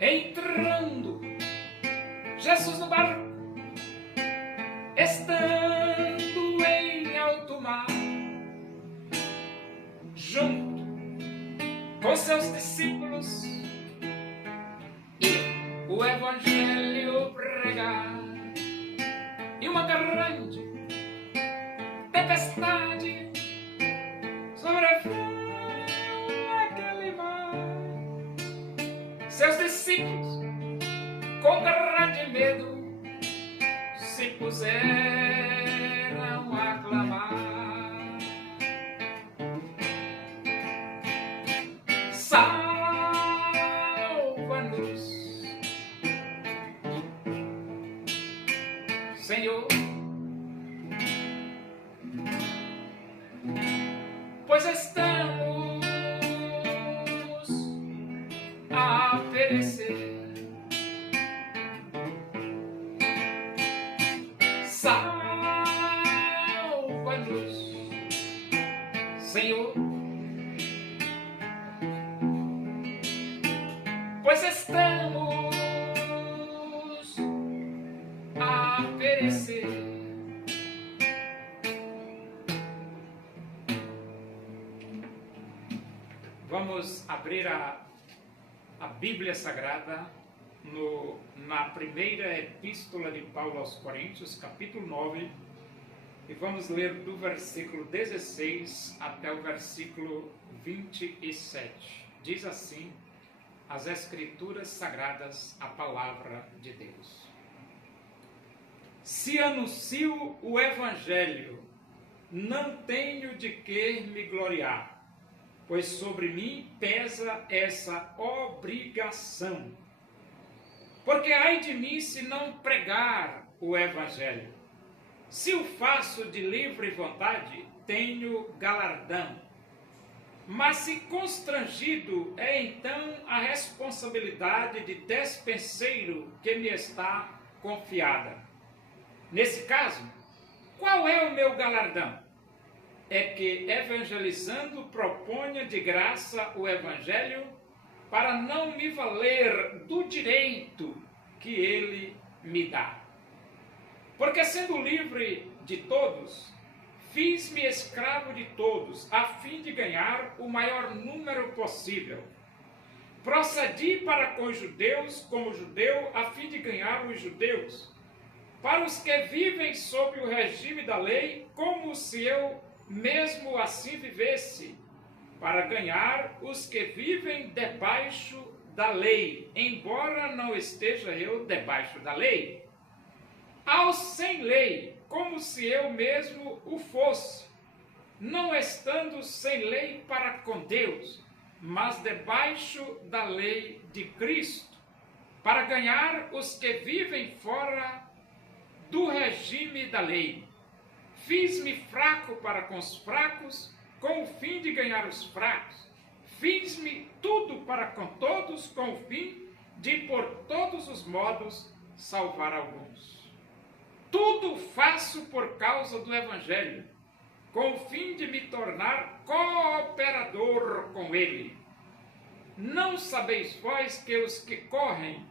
Entrando Jesus no barco, estando em alto mar, junto com seus discípulos, e o evangelho pregar. E uma grande tempestade sobreveu aquele mar. Seus discípulos, com grande medo, se puseram a clamar: salva-nos, Senhor, pois estamos a perecer. Salva-nos, Senhor, pois estamos a perecer. Vamos abrir a Bíblia Sagrada na primeira epístola de Paulo aos Coríntios, capítulo 9, e vamos ler do versículo 16 até o versículo 27. Diz assim as Escrituras Sagradas, a palavra de Deus. Se anuncio o Evangelho, não tenho de que me gloriar, pois sobre mim pesa essa obrigação. Porque ai de mim se não pregar o Evangelho. Se o faço de livre vontade, tenho galardão. Mas se constrangido, é então a responsabilidade de despenseiro que me está confiada. Nesse caso, qual é o meu galardão? É que, evangelizando, proponha de graça o Evangelho, para não me valer do direito que ele me dá. Porque, sendo livre de todos, fiz-me escravo de todos, a fim de ganhar o maior número possível. Procedi para com os judeus como judeu, a fim de ganhar os judeus. Para os que vivem sob o regime da lei, como se eu mesmo assim vivesse, para ganhar os que vivem debaixo da lei, embora não esteja eu debaixo da lei. Aos sem lei, como se eu mesmo o fosse, não estando sem lei para com Deus, mas debaixo da lei de Cristo, para ganhar os que vivem fora do regime da lei. Fiz-me fraco para com os fracos, com o fim de ganhar os fracos. Fiz-me tudo para com todos, com o fim de, por todos os modos, salvar alguns. Tudo faço por causa do Evangelho, com o fim de me tornar cooperador com ele. Não sabeis vós que os que correm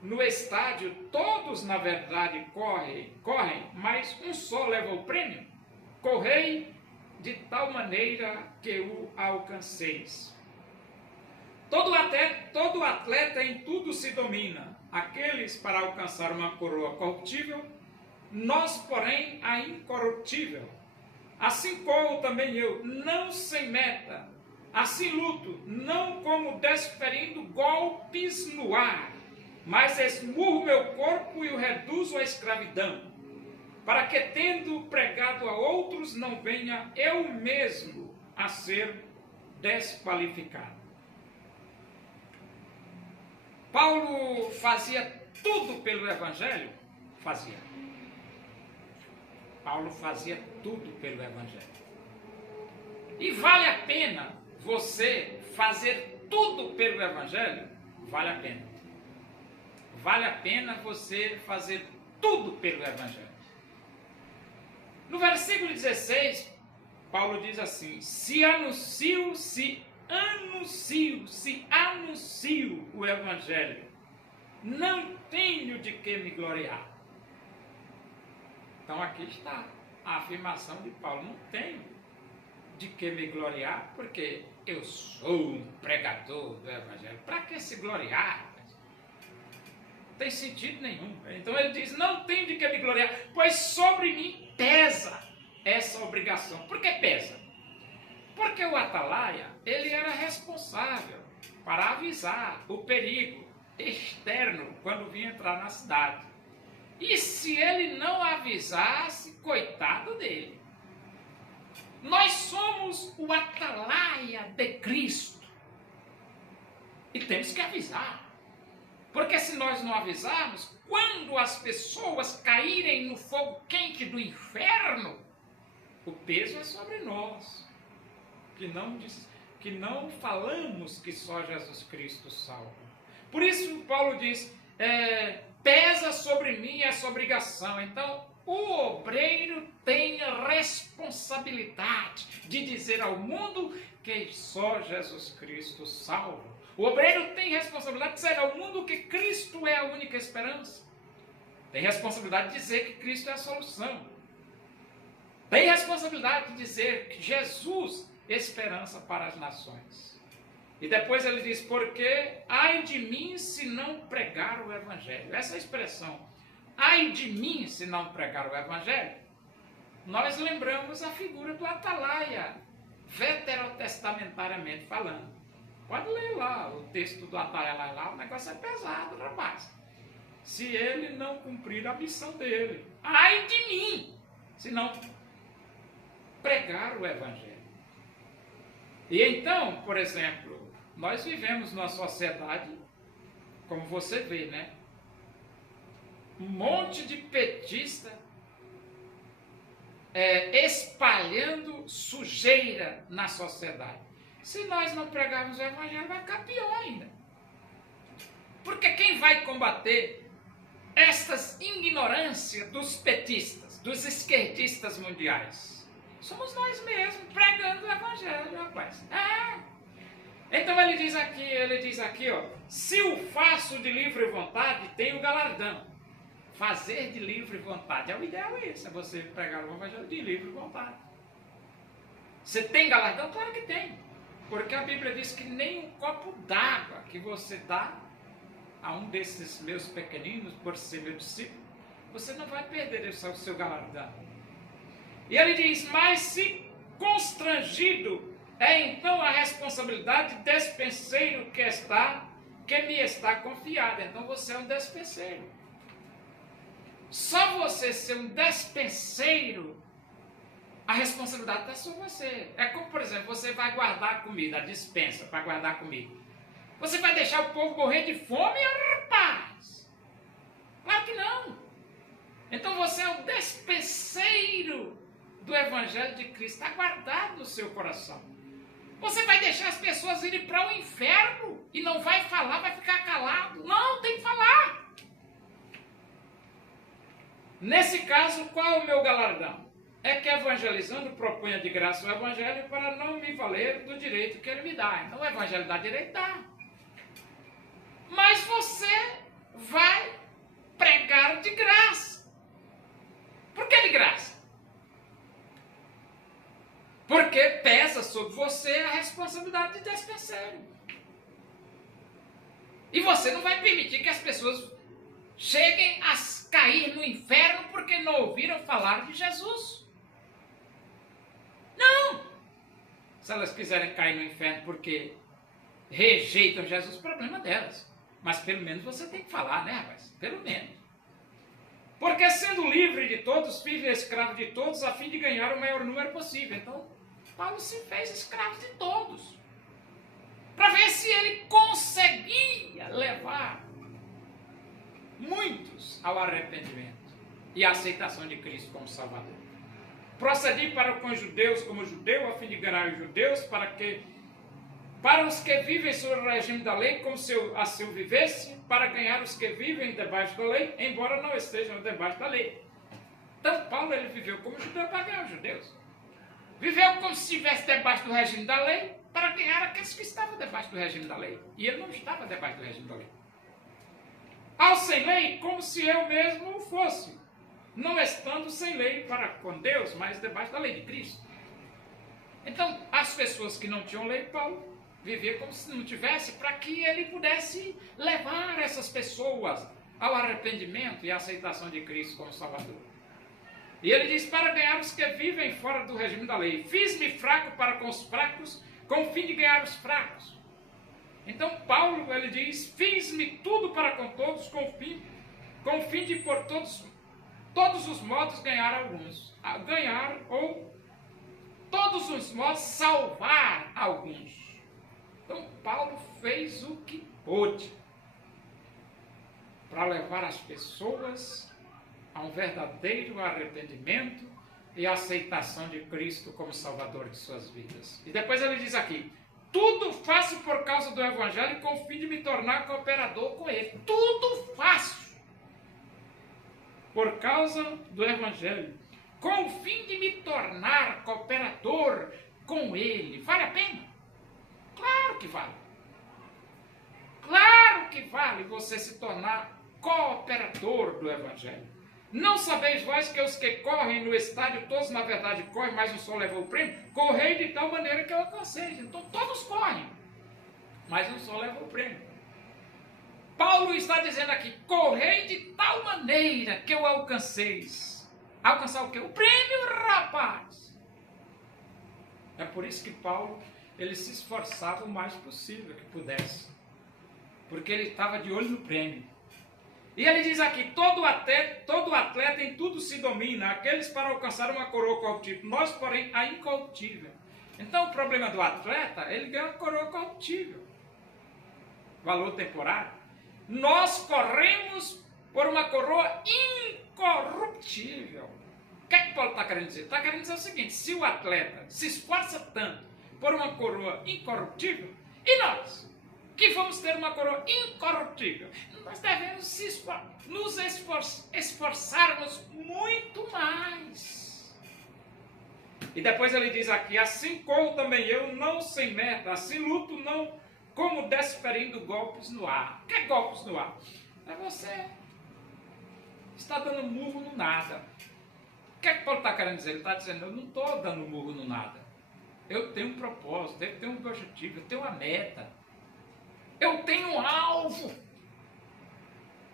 no estádio, todos na verdade correm, mas um só leva o prêmio? Correi de tal maneira que o alcanceis. Todo atleta em tudo se domina, aqueles para alcançar uma coroa corruptível, nós, porém, a incorruptível. Assim corro também eu, não sem meta, assim luto, não como desferindo golpes no ar, mas esmurro meu corpo e o reduzo à escravidão, para que, tendo pregado a outros, não venha eu mesmo a ser desqualificado. Paulo fazia tudo pelo Evangelho? Fazia. Paulo fazia tudo pelo Evangelho. E vale a pena você fazer tudo pelo Evangelho? Vale a pena. Vale a pena você fazer tudo pelo Evangelho. No versículo 16, Paulo diz assim: se anuncio o Evangelho, não tenho de que me gloriar. Então aqui está a afirmação de Paulo, não tenho de que me gloriar, porque eu sou um pregador do Evangelho. Para que se gloriar? Não tem sentido nenhum. Então ele diz, não tenho de que me gloriar, pois sobre mim pesa essa obrigação. Por que pesa? Porque o atalaia, ele era responsável para avisar o perigo externo quando vinha entrar na cidade. E se ele não avisasse, coitado dele. Nós somos o atalaia de Cristo. E temos que avisar. Porque se nós não avisarmos, quando as pessoas caírem no fogo quente do inferno, o peso é sobre nós. Que não falamos que só Jesus Cristo salva. Por isso Paulo diz, pesa sobre mim essa obrigação. Então, o obreiro tem a responsabilidade de dizer ao mundo que só Jesus Cristo salva. O obreiro tem responsabilidade de dizer ao mundo que Cristo é a única esperança. Tem responsabilidade de dizer que Cristo é a solução. Tem responsabilidade de dizer que Jesus é esperança para as nações. E depois ele diz, porque ai de mim se não pregar o Evangelho. Essa expressão, ai de mim se não pregar o Evangelho, nós lembramos a figura do atalaia, veterotestamentariamente falando. Pode ler lá o texto do atalaia lá, o negócio é pesado, rapaz. Se ele não cumprir a missão dele, ai de mim se não pregar o Evangelho. E então, por exemplo, nós vivemos numa sociedade, como você vê, né? Um monte de petista espalhando sujeira na sociedade. Se nós não pregarmos o Evangelho, vai ficar pior ainda. Porque quem vai combater estas ignorâncias dos petistas, dos esquerdistas mundiais? Somos nós mesmos, pregando o Evangelho, rapaz. Então ele diz aqui, ó, se o faço de livre vontade, tem o galardão. Fazer de livre vontade. O ideal é isso, é você pregar o Evangelho de livre vontade. Você tem galardão? Claro que tem. Porque a Bíblia diz que nem um copo d'água que você dá a um desses meus pequeninos, por ser meu discípulo, você não vai perder o seu galardão. E ele diz, mas se constrangido é então a responsabilidade de despenseiro que me está confiada. Então você é um despenseiro. Só você ser um despenseiro, a responsabilidade está sobre você. É como, por exemplo, você vai guardar comida, a despensa para guardar comida. Você vai deixar o povo morrer de fome, rapaz? Claro que não. Então você é o despenseiro do Evangelho de Cristo, está guardado no seu coração. Você vai deixar as pessoas irem para o inferno e não vai falar, vai ficar calado. Não, tem que falar. Nesse caso, qual é o meu galardão? É que evangelizando proponha de graça o Evangelho para não me valer do direito que ele me dá. Então o Evangelho dá direito, dá. Mas você vai pregar de graça. Por que de graça? Porque pesa sobre você a responsabilidade de despenseiro. E você não vai permitir que as pessoas cheguem a cair no inferno porque não ouviram falar de Jesus. Não! Se elas quiserem cair no inferno porque rejeitam Jesus, o problema é delas. Mas pelo menos você tem que falar, né, rapaz? Pelo menos. Porque sendo livre de todos, filho e escravo de todos, a fim de ganhar o maior número possível. Então, Paulo se fez escravo de todos. Para ver se ele conseguia levar muitos ao arrependimento e à aceitação de Cristo como Salvador. Procedi para com os judeus como judeu, a fim de ganhar os judeus, para os que vivem sob o regime da lei, como se eu assim vivesse, para ganhar os que vivem debaixo da lei, embora não estejam debaixo da lei. Então Paulo ele viveu como judeu para ganhar os judeus. Viveu como se estivesse debaixo do regime da lei, para ganhar aqueles que estavam debaixo do regime da lei. E ele não estava debaixo do regime da lei. ao sem lei, como se eu mesmo fosse, não estando sem lei para com Deus, mas debaixo da lei de Cristo. Então, as pessoas que não tinham lei, Paulo vivia como se não tivesse, para que ele pudesse levar essas pessoas ao arrependimento e à aceitação de Cristo como Salvador. E ele diz, para ganhar os que vivem fora do regime da lei. Fiz-me fraco para com os fracos, com o fim de ganhar os fracos. Então Paulo, ele diz, fiz-me tudo para com todos, com o fim de por todos os modos ganhar alguns. Ganhar ou todos os modos salvar alguns. Então Paulo fez o que pôde para levar as pessoas a um verdadeiro arrependimento e aceitação de Cristo como Salvador de suas vidas. E depois ele diz aqui, tudo faço por causa do Evangelho com o fim de me tornar cooperador com ele. Tudo faço por causa do Evangelho, com o fim de me tornar cooperador com ele. Vale a pena? Claro que vale. Claro que vale você se tornar cooperador do Evangelho. Não sabeis vós que os que correm no estádio, todos na verdade correm, mas um só levou o prêmio? Correi de tal maneira que eu alcancei. Então todos correm, mas um só leva o prêmio. Paulo está dizendo aqui, correi de tal maneira que eu alcanceis. Alcançar o quê? O prêmio, rapaz! É por isso que Paulo, ele se esforçava o mais possível que pudesse. Porque ele estava de olho no prêmio. E ele diz aqui, todo atleta em tudo se domina, aqueles para alcançar uma coroa corruptível, nós, porém, a incorruptível. Então, o problema do atleta, ele ganha uma coroa corruptível, valor temporário. Nós corremos por uma coroa incorruptível. O que é que Paulo está querendo dizer? Está querendo dizer o seguinte, se o atleta se esforça tanto por uma coroa incorruptível, e nós, que vamos ter uma coroa incorruptível, nós devemos nos esforçarmos muito mais. E depois ele diz aqui, assim corro também eu, não sem meta, assim luto não como desferindo golpes no ar. O que é golpes no ar? É você está dando murro no nada. O que é que Paulo está querendo dizer? Ele está dizendo, eu não estou dando murro no nada. Eu tenho um propósito, eu tenho um objetivo, eu tenho uma meta. Eu tenho um alvo.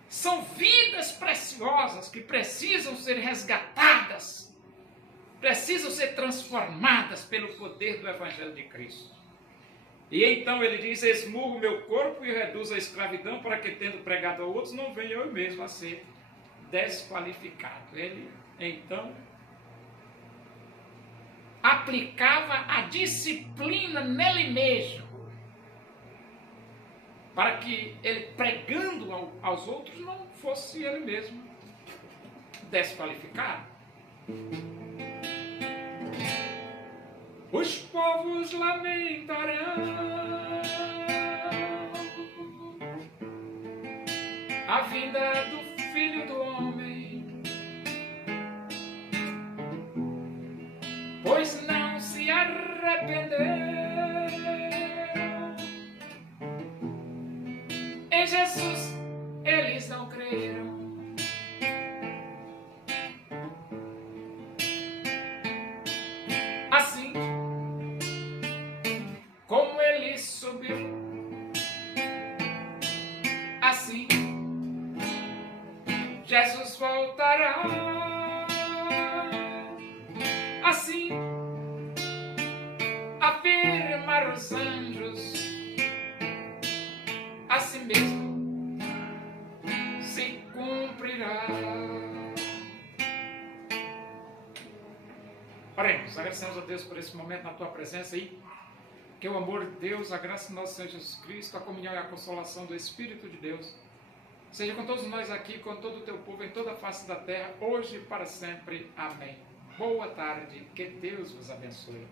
São vidas preciosas que precisam ser resgatadas, precisam ser transformadas pelo poder do Evangelho de Cristo. E então ele diz, esmurro meu corpo e reduzo a escravidão para que, tendo pregado a outros, não venha eu mesmo a ser desqualificado. Ele, então, aplicava a disciplina nele mesmo, para que ele, pregando aos outros, não fosse ele mesmo desqualificado. Os povos lamentarão a vinda do Filho do Homem, pois não se arrependeram. Em Jesus eles não creram. Assim como ele subiu, assim Jesus voltará. Assim afirmaram os anjos, assim mesmo se cumprirá. Oremos, agradecemos a Deus por esse momento na tua presença aí. Que o amor de Deus, a graça do nosso Senhor Jesus Cristo, a comunhão e a consolação do Espírito de Deus seja com todos nós aqui, com todo o teu povo em toda a face da terra, hoje e para sempre. Amém. Boa tarde, que Deus vos abençoe.